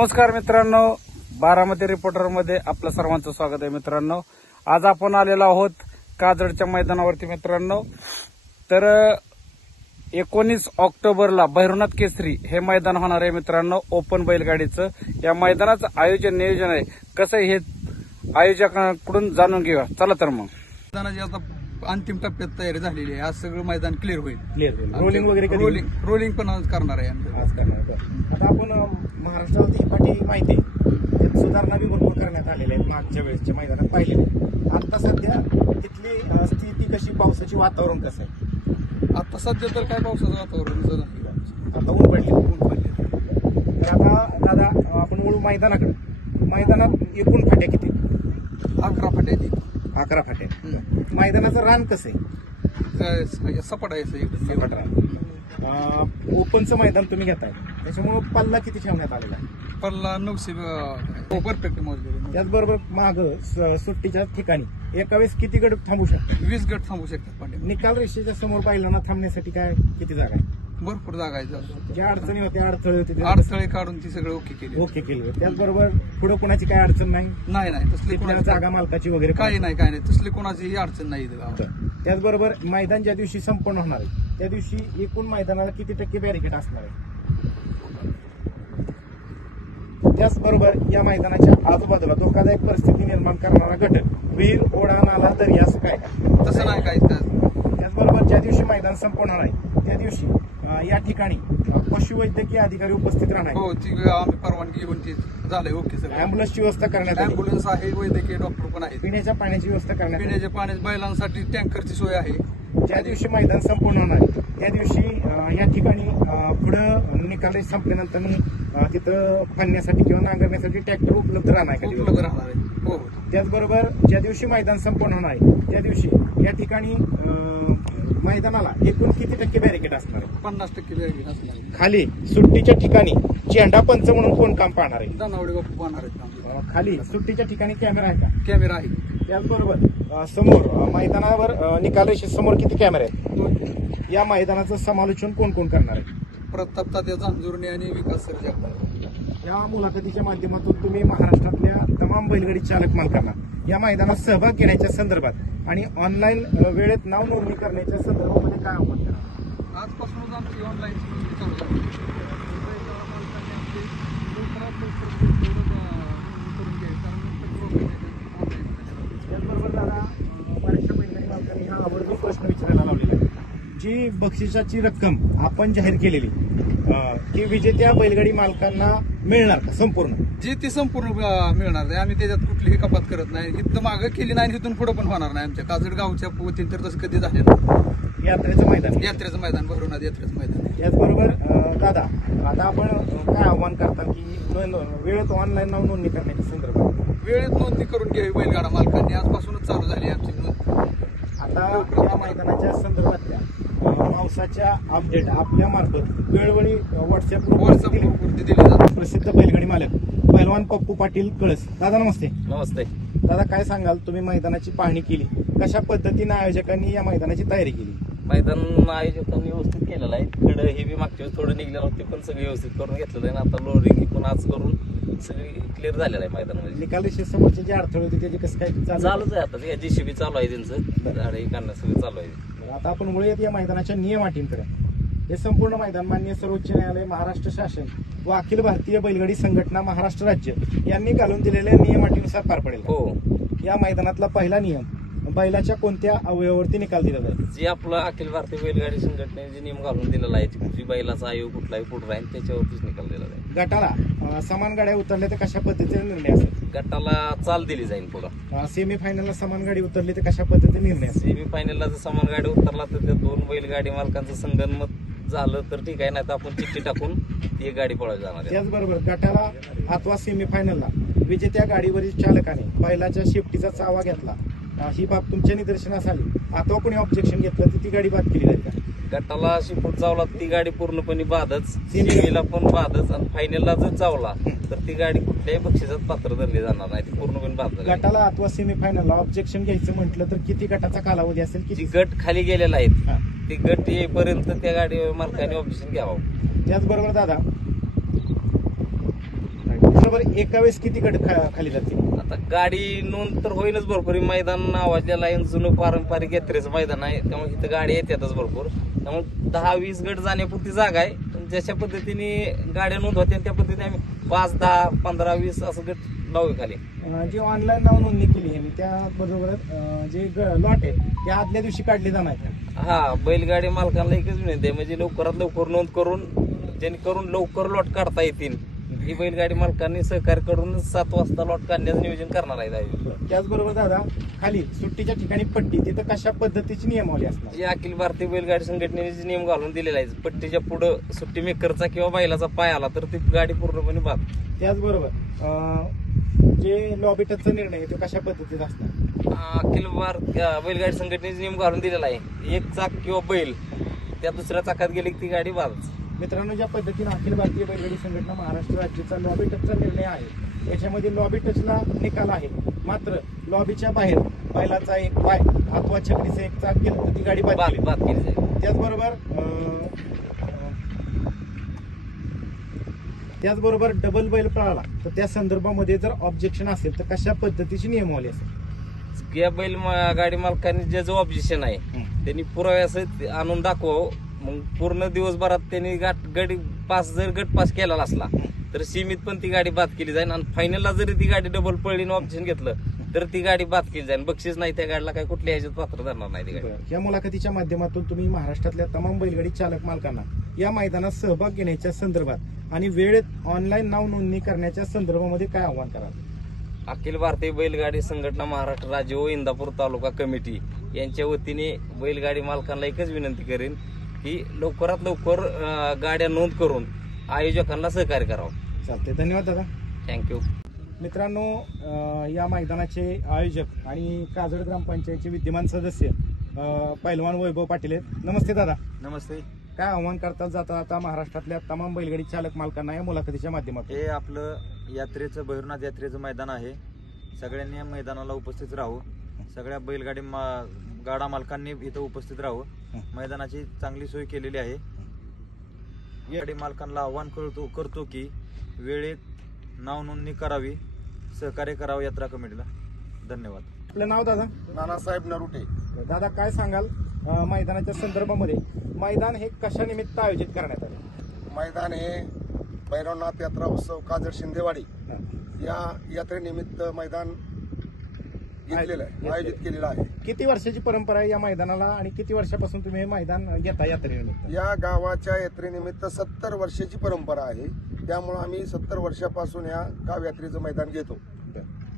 नमस्कार मित्रांनो, बारामती रिपोर्टर मध्ये आपलं सर्वांचं स्वागत आहे. मित्रांनो, आज आपण आलेलो आहोत काजडच्या मैदानावरती. मित्रांनो, तर 19 ऑक्टोबरला भैरवनाथ केसरी हे मैदान होणार आहे. मित्रांनो, ओपन बैलगाडीचं या मैदानाचं आयोजन नियोजन आहे कसं हे आयोजकांकडून जाणून घेऊया. चला तर मग. मैदानाची आता अंतिम टप्प्यात तयारी झालेली आहे. आज सगळं मैदान क्लिअर होईल. रोलिंग वगैरे रोलिंग पण आज करणार आहे आज करणार. आता आपण महाराष्ट्रात ही पाठी माहिती आहे, त्यात सुधारणा बी भरपूर करण्यात आलेल्या आहेत. मागच्या वेळेसच्या मैदानात पाहिलेले. आता सध्या तिथली स्थिती कशी, पावसाची वातावरण कसं आहे? आता सध्या तर काय पावसाचं वातावरण आता ऊन पडले. तर आता दादा आपण वळू मैदानाकडे. मैदानात एकूण फाट्या किती? 11 फाट्या आहेत. 11 फाट्या. मैदानाचं रान कसं आहे? सपाट आहे सपाट रान. ओपनचं मैदान तुम्ही घेताय, त्याच्यामुळे पल्ला किती ठेवण्यात आलेला आहे? पल्ला 900 परफेक्ट मोजलेली. त्याचबरोबर माग सुट्टीच्या ठिकाणी एका वेळेस किती गट थांबू शकतात? 20 गट थांबू शकतात पाठी. निकाल रेषेच्या समोर बैलांना थांबण्यासाठी काय किती जागा आहे? भरपूर जागा आहे. ज्या अडचणी होत्या, अडथळे होते, अडथळे काढून ती सगळं ओके केली. त्याचबरोबर पुढे कोणाची काय अडचण नाही? नाही तसली कोणाची जागा मालकाची वगैरे काही नाही तसली कोणाची अडचण नाही. त्याचबरोबर मैदान ज्या दिवशी संपन्न होणार आहे त्या दिवशी एकूण मैदानाला किती टक्के बॅरिकेड असणार आहे? त्याचबरोबर या मैदानाच्या आजूबाजूला धोकादायक परिस्थिती निर्माण करणारा घटक, विहीर, ओढा, नाला, दरी असं काय? तसं नाही काही. त्याचबरोबर ज्या दिवशी मैदान संपवणार आहे त्या दिवशी या ठिकाणी पशुवैद्यकीय अधिकारी उपस्थित राहणार. हो, ती आम्ही परवानगी घेऊन ती झालंय. Okay sir. अँब्युलन्सची व्यवस्था करण्यात आली. अँब्युलन्स आहे, वैद्यकीय डॉक्टर पण आहे. पिण्याच्या पाण्याची व्यवस्था करण्यात. पिण्याच्या पाण्याच्या बैलांसाठी टँकरची सोय आहे. ज्या दिवशी मैदान संपूर्ण होणार आहे त्या दिवशी या ठिकाणी पुढं निकाल संपल्यानंतर तिथं फणण्यासाठी किंवा नांगरण्यासाठी ट्रॅक्टर उपलब्ध राहणार आहे. हो. त्याचबरोबर ज्या दिवशी मैदान संपन्न होणार आहे त्या दिवशी या ठिकाणी मैदानाला एकूण किती टक्के बॅरिकेड असणार आहे? 50% बॅरिकेड असणार आहे. खाली सुट्टीच्या ठिकाणी चेंडा पंच म्हणून कोण काम पाहणार आहे? दानावडे बापू पाहणार आहेत. खाली सुट्टीच्या ठिकाणी कॅमेरा आहे का? कॅमेरा आहे. त्याचबरोबर समोर मैदानावर निकाल रेषेसमोर किती कॅमेरे आहेत? या मैदानाचं समालोचन कोण कोण करणार आहे? प्रताप तात्या जांजुर्णे आणि विकास सर जगताप. या मुलाखतीच्या माध्यमातून तुम्ही महाराष्ट्रातल्या तमाम बैलगाडी चालक मालकांना या मैदानात सहभाग घेण्याच्या संदर्भात आणि ऑनलाईन वेळेत नाव नोंदणी करण्याच्या संदर्भामध्ये काय आव्हान करा? आजपासूनच आमची ऑनलाईन चालू झाली. त्याचबरोबर दादा बऱ्याचशा बैलगाडी मालकांनी हा आवर्जून प्रश्न विचारायला लावलेला आहे, जी बक्षिसाची रक्कम आपण जाहीर केलेली की विजेत्या बैलगाडी मालकांना मिळणार का संपूर्ण? जी ती संपूर्ण मिळणार नाही. आम्ही त्याच्यात कुठलीही कपात करत नाही. इथं मागं केली नाही, इथून पुढे पण होणार नाही. आमच्या काजड गावच्या वतीने तर तसं कधी झालेलं. यात्रेचं मैदान भैरवनाथ यात्रेचं मैदान. त्याचबरोबर दादा आता आपण काय आव्हान करता की वेळेत ऑनलाईन नाव नोंदणी करण्याच्या संदर्भात? वेळेत नोंदणी करून घ्यावी बैलगाडा मालकांनी. आजपासूनच चालू झाली आमची नोंद. आता या मैदानाच्या संदर्भातल्या पावसाच्या अपडेट आपल्या मार्फत वेळोवेळी व्हॉट्सअपवरती दिले जातात. प्रसिद्ध बैलगाडी मालक पैलवान पप्पू पाटील कळस. दादा नमस्ते. नमस्ते दादा, काय सांगाल, तुम्ही मैदानाची पाहणी केली, कशा पद्धतीने आयोजकांनी या मैदानाची तयारी केली? मैदान आयोजकांनी व्यवस्थित केलेलं आहे. खडं हे बी मागच्या वेळेस थोडं निघलेलं होते पण सगळं व्यवस्थित करून घेतलेलं आहे. आता लोडिंग पण आज करून सगळी क्लिअर झालेलं आहे मैदानामध्ये. निकाल रेषेसमोरचे जे अडथळे होते त्याचे कसं काय चालूच आहे? आता JCB चालू आहे, त्यांचं झाडे काढणं सगळं चालू आहे. आता आपण वळूयात या मैदानाच्या नियम अटींकडे. हे संपूर्ण मैदान माननीय सर्वोच्च न्यायालय, महाराष्ट्र शासन व अखिल भारतीय बैलगाडी संघटना महाराष्ट्र राज्य यांनी घालून दिलेल्या नियम अटीनुसार पार पडेल. हो. या मैदानातला पहिला नियम, बैलाच्या कोणत्या अवयवावरती निकाल दिला जाईल? जे आपलं अखिल भारतीय बैलगाडी संघटनेने जे नियम घालून दिलेला आहे, कुठली बैलाचा आयोग कुठलाही पुढे राहील त्याच्यावरतीच निकाल दिला जाईल. गटाला समान गाड्या उतरल्या तर कशा पद्धतीने निर्णय असेल? गटाला चाल दिली जाईल. पुढं सेमीफायनलला समान गाडी उतरली तर कशा पद्धतीने निर्णय असेल? सेमीफायनलला जर समान गाडी उतरला तर त्या 2 बैलगाडी मालकांचं संगनमत झालं तर ठीक आहे, नाही तर आपण चिठ्ठी टाकून ती गाडी पळवली जाणार आहे. त्याचबरोबर गटाला अथवा सेमीफायनलला विजेत्या गाडीवरील चालकाने बैलाच्या शेफ्टीचा चावा घेतला, ही बाब तुमच्या निदर्शनास आली, अथवा कोणी ऑब्जेक्शन घेतलं तर ती गाडी बाद केली जाईल का? गटाला शिपूट चावला ती गाडी पूर्णपणे बादच, सेमीला पण बादच, आणि फायनलला जर चावला तर ती गाडी कुठल्याही बक्षिसात पात्र धरली जाणार नाही, ती पूर्णपणे बाद. गटाला अथवा सेमीफायनलला ऑब्जेक्शन घ्यायचं म्हटलं तर किती गटाचा कालावधी असेल? किती गट खाली गेलेला आहेत ती गट येईपर्यंत त्या गाडी मालकाने ऑब्जेक्शन घ्यावं. त्याचबरोबर दादा त्याचबरोबर एका वेळेस किती गट खाली जातील? आता गाडी नोंद तर होईनच भरपूर. हे मैदान नावाजलेलं आहे, जुनं पारंपरिक यात्रेचं मैदान आहे, त्यामुळे इथं गाड्या येतातच भरपूर. त्यामुळे 10-20 गट जाण्यापुरती जागा आहे. पण जशा पद्धतीने गाड्या नोंद होत्या त्या पद्धतीने आम्ही 5, 10, 15, 20 असं गट लावू खाली. जी ऑनलाईन नाव नोंदणी केली आहे त्याबरोबर जे लॉट आहे ते आदल्या दिवशी काढले जाणार का? हा, बैलगाडी मालकांना एकच विनंती आहे, म्हणजे लवकरात लवकर नोंद करून जेणेकरून लवकर लॉट काढता येतील. ही बैलगाडी मालकांनी सहकार्य करून 7 वाजता लॉट काढण्याचं नियोजन करणार आहे. त्याचबरोबर दादा खाली सुट्टीच्या ठिकाणी पट्टी तिथं कशा पद्धतीची नियमावली असणार? जे अखिल भारतीय बैलगाडी संघटनेने नियम घालून दिलेला आहे, पट्टीच्या पुढे सुट्टी मेकरचा किंवा बैलाचा पाय आला तर ती गाडी पूर्णपणे बाद. त्याचबरोबर जे लॉबी टचचा निर्णय आहे तो कशा पद्धतीचा असणार? अखिल भारत बैलगाडी संघटनेने नियम घालून दिलेला आहे, एक चाक किंवा बैल त्या दुसऱ्या चाकात गेली की ती गाडी बादच. मित्रांनो, ज्या पद्धतीने अखिल भारतीय बैलगाडी संघटना महाराष्ट्र राज्याचा लॉबी टचचा निर्णय आहे याच्यामध्ये लॉबी टचला निकाल आहे, मात्र लॉबीच्या बाहेर बैलाचा एक पाय अथवा छकडीचं एक चाक गेलं तर ती गाडी बाद केली जाईल. त्याचबरोबर डबल बैल पळाला तर त्या संदर्भामध्ये जर ऑब्जेक्शन असेल तर कशा पद्धतीची नियमावली असेल? या बैल गाडी मालकांनी जे जो ऑब्जेक्शन आहे त्यांनी पुराव्यासहित आणून दाखवावं. मग पूर्ण दिवसभरात त्यांनी गाडी पास जर गट पास केला असला तर सीमित पण ती गाडी बाद केली जाईल. आणि फायनलला जरी ती गाडी डबल पळीने ऑब्जेक्शन घेतलं तर ती गाडी बाद केली जाईल. बक्षीस नाही त्या गाडीला काही कुठल्या ह्याच्यात पात्र धरणार नाही ती गाडी. या मुलाखतीच्या माध्यमातून तुम्ही महाराष्ट्रातल्या तमाम बैलगाडी चालक मालकांना या मैदानात सहभाग घेण्याच्या संदर्भात आणि वेळेत ऑनलाईन नाव नोंदणी करण्याच्या संदर्भामध्ये काय आव्हान कराल? अखिल भारतीय बैलगाडी संघटना महाराष्ट्र राज्य व इंदापूर तालुका कमिटी यांच्या वतीने बैलगाडी मालकांना एकच विनंती करेन की लवकरात लवकर गाड्या नोंद करून आयोजकांना सहकार्य करावं. चालते, धन्यवाद दादा. थँक्यू. मित्रांनो, या मैदानाचे आयोजक आणि काजळ ग्रामपंचायतचे विद्यमान सदस्य पैलवान वैभव पाटील आहेत. नमस्ते दादा. नमस्ते. काय आव्हान करतात जाता आता महाराष्ट्रातल्या तमाम बैलगाडी चालक मालकांना या मुलाखतीच्या माध्यमातून? हे आपलं यात्रेचं भैरवनाथ यात्रेचं मैदान आहे. सगळ्यांनी या मैदानाला उपस्थित राहावं. सगळ्या बैलगाडी गाडा मालकांनी इथं उपस्थित राहावं. मैदानाची चांगली सोय केलेली आहे. गाडी मालकांना आव्हान करतो की वेळेत नाव नोंदणी करावी, सहकार्य करावं यात्रा कमिटीला. धन्यवाद. आपलं नाव दादा? नानासाहेब नरुटे. दादा, काय सांगाल मैदानाच्या संदर्भामध्ये? मैदान हे कशा निमित्त आयोजित करण्यात आले? मैदान हे भैरवनाथ यात्रा उत्सव काजळ शिंदेवाडी या यात्रेनिमित्त मैदान घेतलेलं आहे, आयोजित केलेलं आहे. किती वर्षाची परंपरा आहे या मैदानाला आणि किती वर्षापासून तुम्ही हे मैदान घेता यात्रेनिमित्त? या गावाच्या यात्रेनिमित्त 70 वर्षाची परंपरा आहे. त्यामुळे आम्ही 70 वर्षापासून या गाव यात्रेचं मैदान घेतो.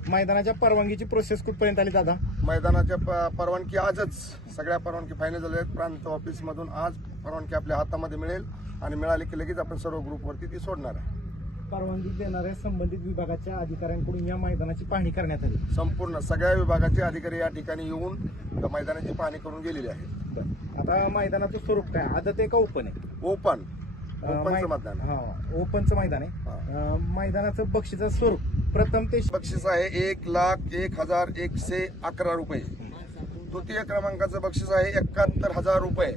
मैदानाच्या परवानगीची प्रोसेस कुठपर्यंत आली दादा? मैदानाच्या परवानगी आजच सगळ्या परवानगी फायनल झाल्या आहेत. प्रांत ऑफिस मधून आज परवानगी आपल्या हातामध्ये मिळेल आणि मिळाली की लगेच आपण सर्व ग्रुपवरती ती सोडणार आहे. परवानगी देणाऱ्या संबंधित विभागाच्या अधिकाऱ्यांकडून या मैदानाची पाहणी करण्यात आली. संपूर्ण सगळ्या विभागाचे अधिकारी या ठिकाणी येऊन मैदानाची पाहणी करून गेलेली आहे. आता मैदानाचं स्वरूप काय, आदत आहे का ओपन आहे? ओपनचं मैदान. ओपनचं मैदान आहे. मैदानाचं बक्षीचं स्वरूप प्रथम ते बक्षीस आहे 1,01,111 रुपये. तृतीय क्रमांकाचं बक्षीस आहे 71,000 रुपये.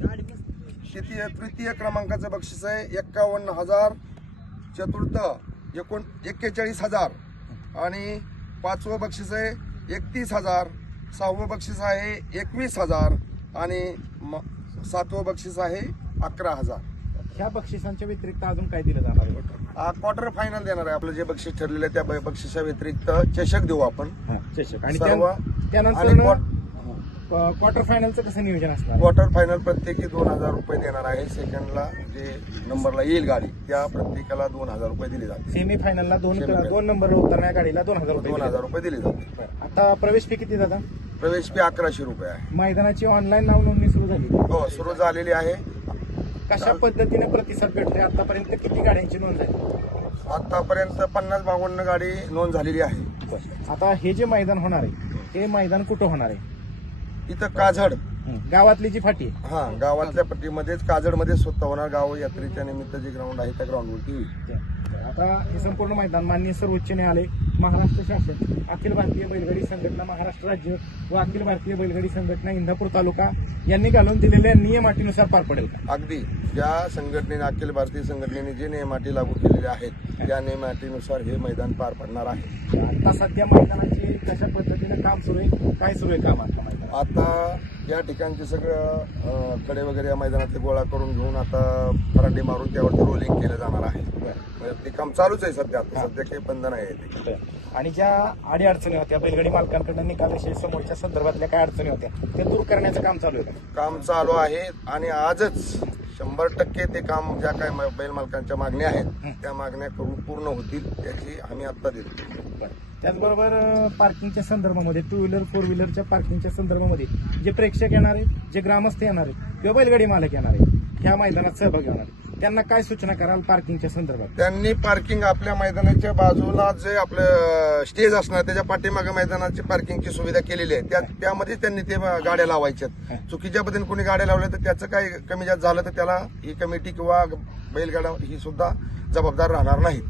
तृतीय क्रमांकाचं बक्षीस आहे 51,000. चतुर्थ 41,000 आणि पाचवं बक्षीस आहे 31,000. सहावं बक्षीस आहे 21,000 आणि सातवं बक्षीस आहे 11,000. ह्या बक्षिसांच्या व्यतिरिक्त अजून काय दिलं जाणार आहे? क्वार्टर फायनल देणार आहे. आपलं जे बक्षीस ठरलेलं आहे त्या बक्षिसा व्यतिरिक्त चषक देऊ आपण. चषक. आणि सर्व त्यानंतर क्वार्टर फायनलचं कसं नियोजन असणार? क्वार्टर फायनल प्रत्येकी 2,000 रुपये देणार आहे. सेकंडला जे नंबरला येईल गाडी त्या प्रत्येकाला 2,000 रुपये दिले जाते. सेमी फायनलला दोन नंबरला उतरणाऱ्या गाडीला 2,000 रुपये दिले जाते. आता प्रवेश फी किती दादा? प्रवेश फी 1100 रुपये आहे. मैदानाची ऑनलाईन नाव नोंदणी सुरू झाली? हो, सुरू झालेली आहे. कशा पद्धतीने प्रतिसाद भेटले? आतापर्यंत किती गाड्यांची नोंद झाली? आतापर्यंत 50-52 गाडी नोंद झालेली आहे. आता हे जे मैदान होणार आहे हे मैदान कुठं होणार आहे? इथं काजळ गावातली जी फाटी आहे? हा, गावातल्या पट्टीमध्येच काजळमध्ये स्वतः होणार. गाव यात्रेच्या निमित्त जे ग्राउंड आहे त्या ग्राउंडवरती होईल. आता हे संपूर्ण मैदान माननीय सर्वोच्च न्यायालय, महाराष्ट्र शासन, अखिल भारतीय बैलगाडी संघटना महाराष्ट्र राज्य व अखिल भारतीय बैलगाडी संघटना इंदापूर तालुका यांनी घालून दिलेल्या नियम अटीनुसार पार पडेल का? अगदी ज्या संघटनेने, अखिल भारतीय संघटनेने जे नियम अटी लागू केलेले आहेत त्या नियम अटीनुसार हे मैदान पार पडणार आहे. आता सध्या मैदानाची कशा पद्धतीने काम सुरू आहे, काय सुरू आहे काम आता मैदानात? आता या ठिकाणचे सगळं कडे वगैरे या मैदानातले गोळा करून घेऊन आता फराटे मारून त्यावरती रोलिंग केलं जाणार आहे. म्हणजे ते काम चालूच आहे सध्या. आता सध्या काही बंद नाही आहे ते. आणि ज्या अडीअडचणी होत्या बैलगाडी मालकांकडून निकालाशी समोरच्या संदर्भातल्या काय अडचणी होत्या त्या दूर करण्याचं काम चालू आहे का? काम चालू आहे आणि आजच 100% ते काम ज्या काय बैल मालकांच्या मागण्या आहेत त्या मागण्या करून पूर्ण होतील याची आम्ही आत्ता देतो. त्याचबरोबर पार्किंगच्या संदर्भामध्ये, टू व्हीलर फोर व्हीलरच्या पार्किंगच्या संदर्भामध्ये जे प्रेक्षक येणार आहेत, जे ग्रामस्थ येणार आहेत किंवा बैलगाडी मालक येणार आहेत, ह्या मैदानात सहभागी होणार आहेत, त्यांना काय सूचना कराल पार्किंगच्या संदर्भात? त्यांनी पार्किंग आपल्या मैदानाच्या बाजूला जे आपलं स्टेज असणार त्याच्या पाठीमागे मैदानाची पार्किंगची सुविधा केलेली आहे. त्यामध्ये त्यांनी ते गाड्या लावायच्यात. चुकीच्या पद्धतीने कोणी गाड्या लावल्या तर त्याचं काही कमी जास्त झालं तर त्याला ही कमिटी किंवा बैलगाडा ही सुद्धा जबाबदार राहणार नाहीत.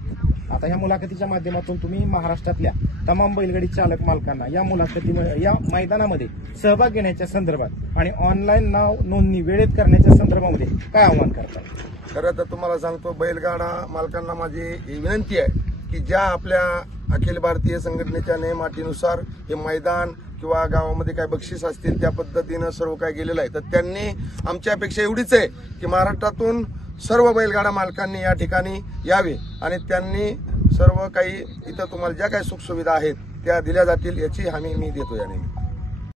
आता या मुलाखतीच्या माध्यमातून तुम्ही महाराष्ट्रातल्या तमाम बैलगाडी चालक मालकांना या मैदानामध्ये सहभाग घेण्याच्या संदर्भात आणि ऑनलाईन नाव नोंदणी वेळेत करण्याच्या संदर्भामध्ये काय आव्हान करता? खरं तर तुम्हाला सांगतो, बैलगाडा मालकांना माझी ही विनंती आहे की ज्या आपल्या अखिल भारतीय संघटनेच्या नियम अटीनुसार हे मैदान किंवा गावामध्ये काय बक्षीस असतील त्या पद्धतीनं सर्व काय गेलेलं आहे, तर त्यांनी आमची अपेक्षा एवढीच आहे की महाराष्ट्रातून सर्व बैलगाडा मालकांनी या ठिकाणी यावे आणि त्यांनी सर्व काही इथं तुम्हाला ज्या काही सुखसुविधा आहेत त्या दिल्या जातील याची हमी मी देतो या नेहमी.